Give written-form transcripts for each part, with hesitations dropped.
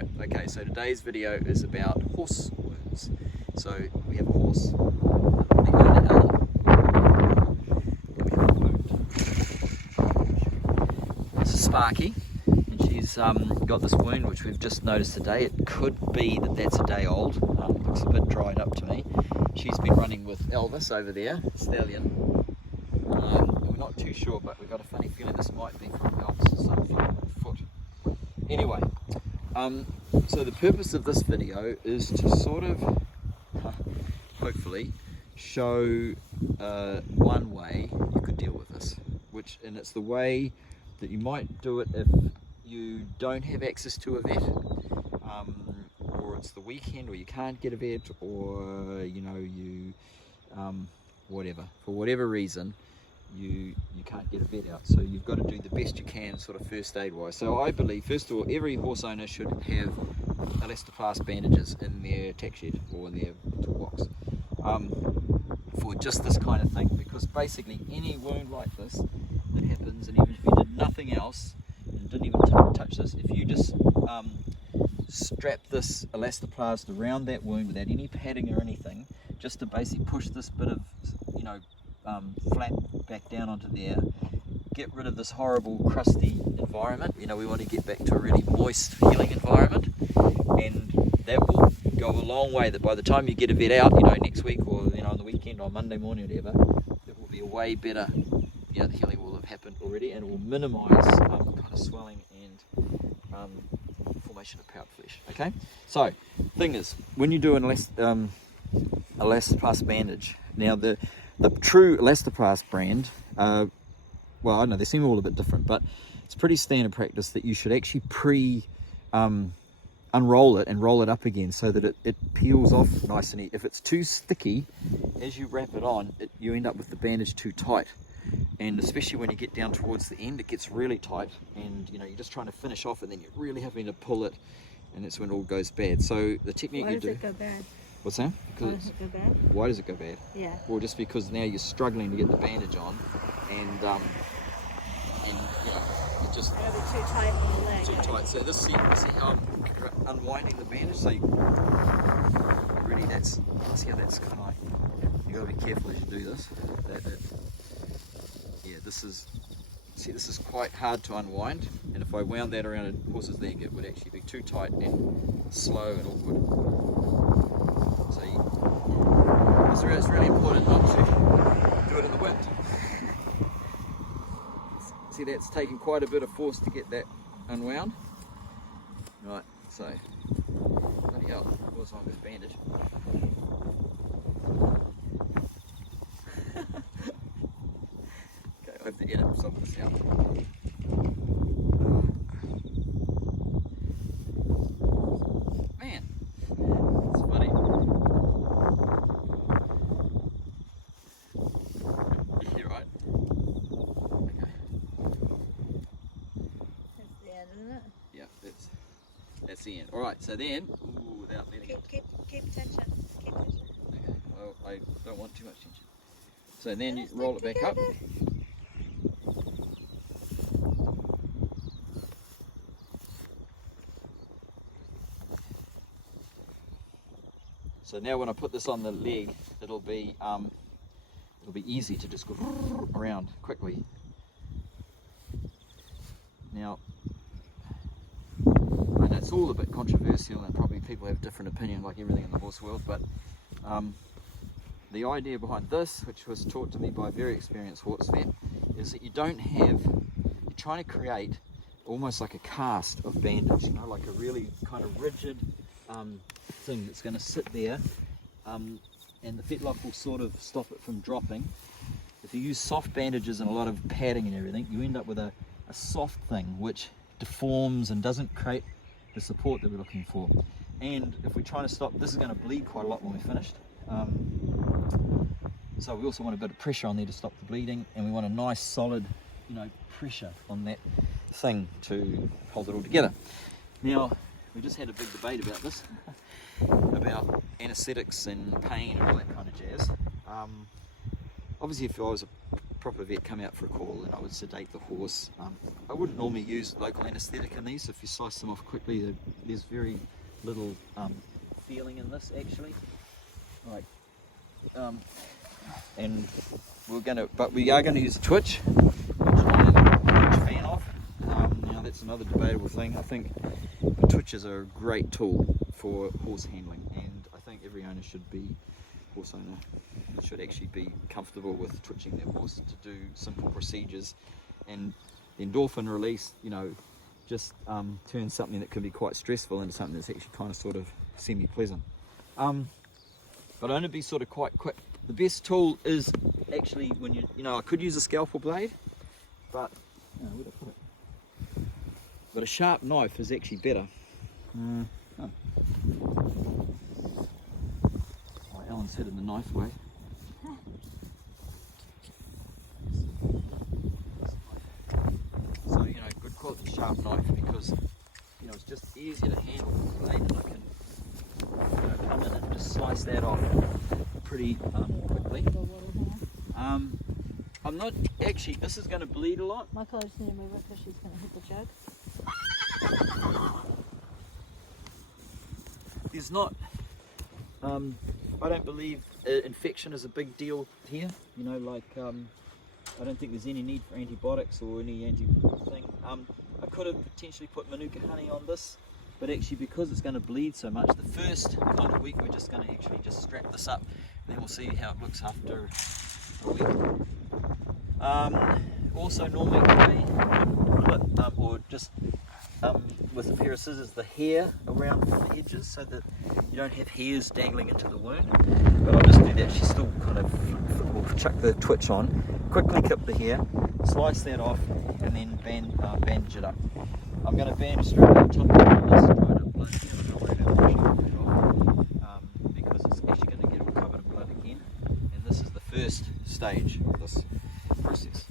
Right, okay, so today's video is about horse wounds. So we have a horse, the owner Alan, and we have a wound. This is Sparky, and she's got this wound which we've just noticed today. It could be that that's a day old. It looks a bit dried up to me. She's been running with Elvis over there, Stallion. We're not too sure, but we've got a funny feeling this might be from Elvis' foot. Anyway, so the purpose of this video is to sort of, hopefully, show one way you could deal with this, and it's the way that you might do it if you don't have access to a vet, or it's the weekend, or you can't get a vet, or you whatever, for whatever reason you can't get a vet out, so you've got to do the best you can sort of first aid wise. So I believe, first of all, every horse owner should have elastoplast bandages in their tack shed or in their toolbox for just this kind of thing, because basically any wound like this that happens, and even if you did nothing else and didn't even touch this, if you just strap this elastoplast around that wound without any padding or anything, just to basically push this bit of flat back down onto there, get rid of this horrible crusty environment. We want to get back to a really moist feeling environment, and that will go a long way, that by the time you get a vet out, next week, or on the weekend, or Monday morning, or whatever, it will be a way better, the healing will have happened already, and it will minimise kind of swelling and formation of powdered flesh. Okay, so thing is, when you do an elastoplast bandage, now the true elastoplast brand, well, I know they seem all a bit different, but it's pretty standard practice that you should actually unroll it and roll it up again so that it peels off nice and easy. If it's too sticky, as you wrap it on, you end up with the bandage too tight, and especially when you get down towards the end, it gets really tight, and you're just trying to finish off, and then you're really having to pull it, and that's when it all goes bad. So the technique Why does it go bad? What's that? Why does it go bad? Why does it go bad? Yeah. Well, just because now you're struggling to get the bandage on, and it just It'll be too tight on the leg. too tight. So see how I'm unwinding the bandage. So really, see how that's kind of like, you got to be careful as you do this. This is quite hard to unwind, and if I wound that around a horse's leg, it would actually be too tight and slow and awkward. So it's really important not to do it in the wind. See, that's taking quite a bit of force to get that unwound. Right, so bloody hell, what's on this bandage? Okay, I have to edit some of this out. Man, it's funny. You're right. Okay. That's the end, isn't it? Yeah, that's the end. All right, so then, without letting Keep tension. Keep tension. Okay, well, I don't want too much tension. So then you roll it back up. So now when I put this on the leg, it'll be easy to just go around quickly. Now, I know it's all a bit controversial, and probably people have different opinion, like everything in the horse world, but the idea behind this, which was taught to me by a very experienced horse vet, is that you're trying to create almost like a cast of bandage, like a really kind of rigid thing that's going to sit there, and the fetlock will sort of stop it from dropping. If you use soft bandages and a lot of padding and everything, you end up with a soft thing which deforms and doesn't create the support that we're looking for. And if we're trying to stop, this is going to bleed quite a lot when we're finished. So we also want a bit of pressure on there to stop the bleeding, and we want a nice solid pressure on that thing to hold it all together. Now, we just had a big debate about this, about anaesthetics and pain and all that kind of jazz. Obviously, if I was proper vet come out for a call, and I would sedate the horse. I wouldn't normally use local anaesthetic in these. If you slice them off quickly, there's very little feeling in this actually. Right. And we are going to use a twitch. Fan off. Now that's another debatable thing. I think the twitches are a great tool for horse handling, and I think every owner horse owner should actually be comfortable with twitching their horse to do simple procedures, and the endorphin release, just turns something that can be quite stressful into something that's actually kind of sort of semi-pleasant. But only be sort of quite quick. The best tool is actually when I could use a scalpel blade, but where'd I put it? But a sharp knife is actually better. Alan said in the knife way. So good quality sharp knife, because it's just easier to handle the blade, and I can come in and just slice that off pretty quickly. I'm not actually, this is going to bleed a lot. Michael, I just need to move it because she's going to hit the jug. There's not, I don't believe infection is a big deal here. I don't think there's any need for antibiotics or any thing. I could have potentially put Manuka honey on this, but actually because it's going to bleed so much, the first kind of week we're just going to actually just strap this up, and then we'll see how it looks after a week. Also normally clip or just with a pair of scissors the hair around the edges so that you don't have hairs dangling into the wound, but I'll just do that. She's still kind of, we'll chuck the twitch on, quickly clip the hair, slice that off, and then bandage it up. I'm going to bandage straight over the top of this, try to blood here, but I'll worry about pushing it off, because it's actually going to get all covered in blood again, and this is the first stage of this process.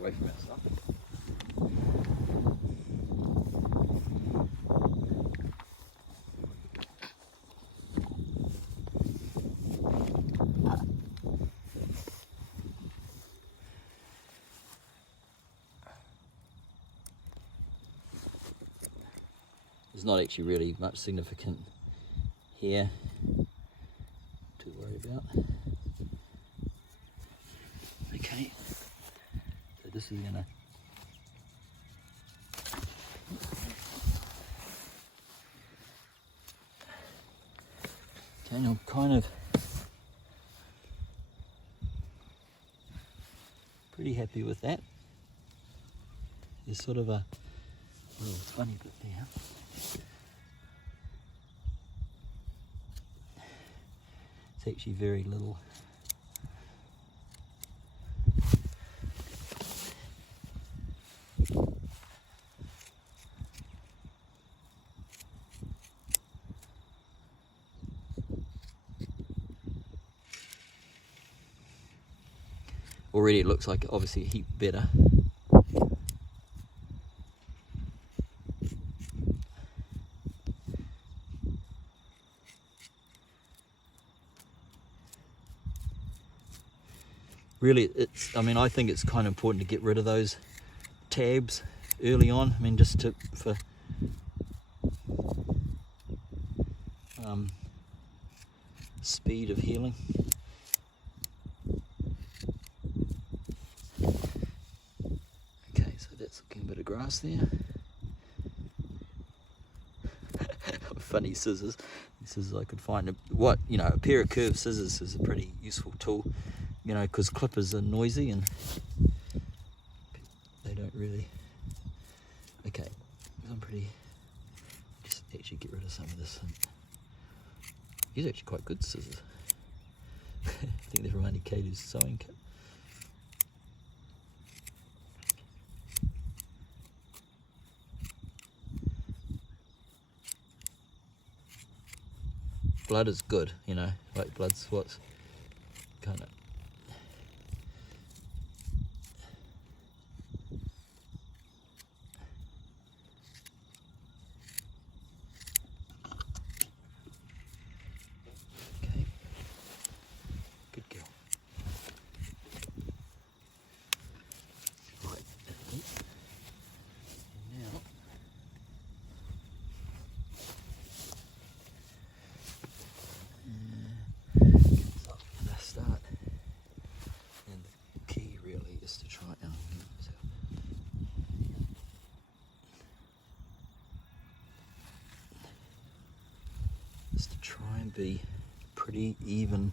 Away from that stuff. There's not actually really much significant here to worry about. Okay. This is gonna I'm kind of pretty happy with that. There's sort of a little funny bit there. It's actually very little. Already it looks like obviously a heap better. Really, I think it's kind of important to get rid of those tabs early on. Just for speed of healing. Grass there. Funny scissors. Scissors I could find. A pair of curved scissors is a pretty useful tool. Because clippers are noisy and they don't really. Okay, I'm pretty. Just actually get rid of some of this. These are actually quite good scissors. I think they're from Auntie Katie's sewing kit. Blood is good, you know, like blood's what's kind of. Okay, good girl. Right, and now. And I start, and the key really is to try and be pretty even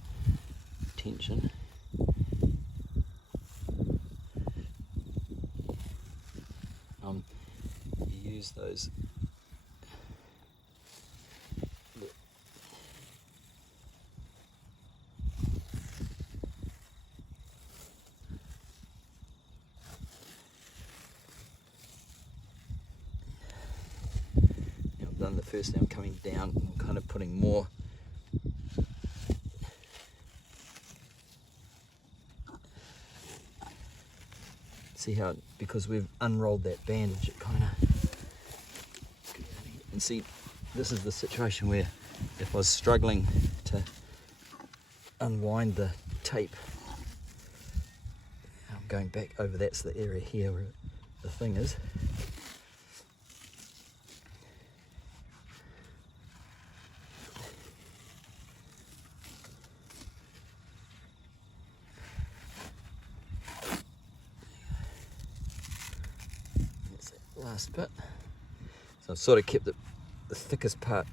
tension. You use those. I've done the first, now I'm coming down and kind of putting more. See how, because we've unrolled that bandage, it kind of, and see, this is the situation where if I was struggling to unwind the tape, I'm going back over, that's the area here where the thing is. Last bit, so I've sort of kept the thickest part.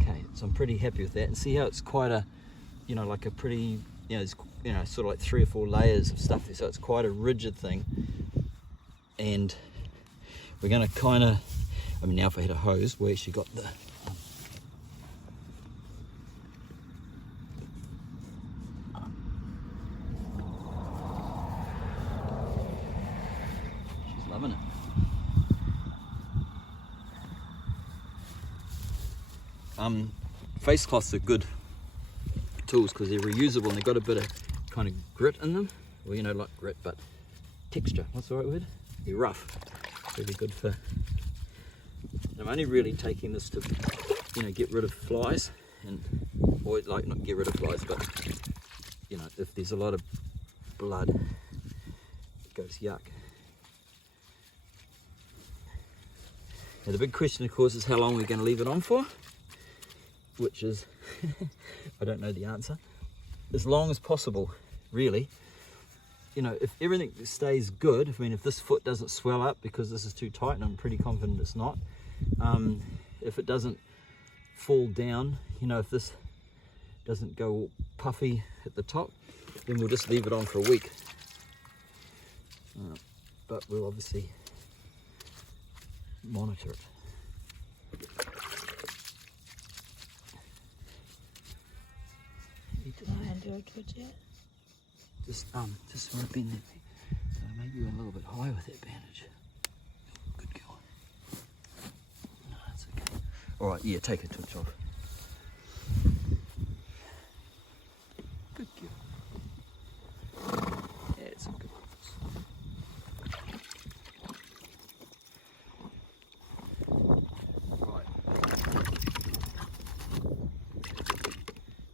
Okay, so I'm pretty happy with that, and see how it's quite a, you know, like a pretty, it's, sort of like 3 or 4 layers of stuff there, so it's quite a rigid thing. And we're going to kind of, now if I had a hose, we actually got the loving it. Face cloths are good tools because they're reusable and they've got a bit of kind of grit in them. Well, like grit, but texture. What's the right word? They're rough. Really good for. I'm only really taking this to, get rid of flies, or like not get rid of flies, but if there's a lot of blood, it goes yuck. Now the big question, of course, is how long we're going to leave it on for, which is, I don't know the answer. As long as possible, really. If everything stays good, if this foot doesn't swell up because this is too tight, and I'm pretty confident it's not, if it doesn't fall down, if this doesn't go all puffy at the top, then we'll just leave it on for a week. But we'll obviously monitor it. Just want to bend that. Maybe we're a little bit high with that bandage. Good girl. No, that's okay. All right, yeah, take a touch off. Good girl. Yeah, it's a good one. Right.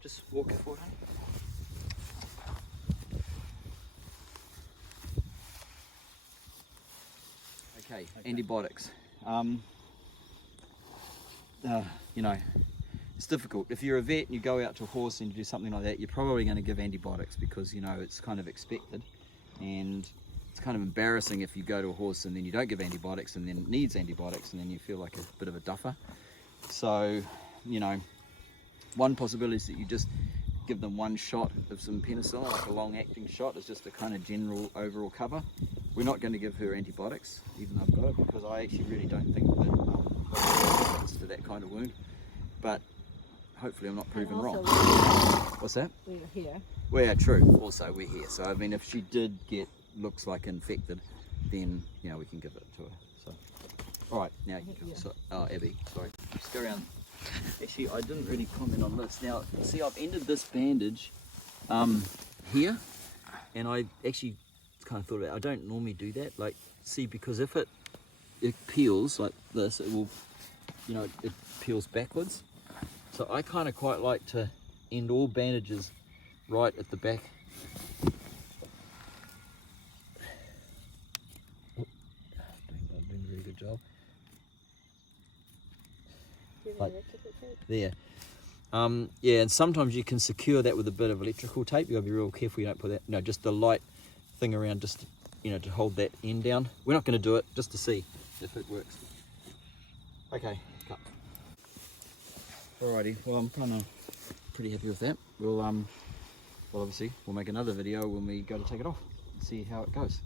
Just walk it forward, honey. Okay, antibiotics. It's difficult. If you're a vet and you go out to a horse and you do something like that, you're probably going to give antibiotics because, it's kind of expected. And it's kind of embarrassing if you go to a horse and then you don't give antibiotics and then it needs antibiotics and then you feel like a bit of a duffer. So, one possibility is that you just give them one shot of some penicillin, like a long-acting shot, as just a kind of general overall cover. We're not going to give her antibiotics, even though I've got it, because I actually really don't think that it's to that kind of wound. But hopefully I'm not proven wrong. What's that? We're here. Well, yeah, true. Also, we're here. So, I mean, if she did get, looks like infected, then, you know, we can give it to her. So, all right, now you can, so, Abby, sorry. Just go around. Actually, I didn't really comment on this. Now, see, I've ended this bandage here, and I actually kind of thought about it. I don't normally do that. Like, see, because if it peels like this, it will, you know, it peels backwards. So I kind of quite like to end all bandages right at the back. Not doing a very good job. Like there. Yeah, and sometimes you can secure that with a bit of electrical tape. You gotta be real careful you don't put that, no, just the light thing around, just, you know, to hold that end down. We're not going to do it, just to see if it works. Okay, cut. Alrighty, well, I'm kind of pretty happy with that. We'll obviously we'll make another video when we go to take it off and see how it goes.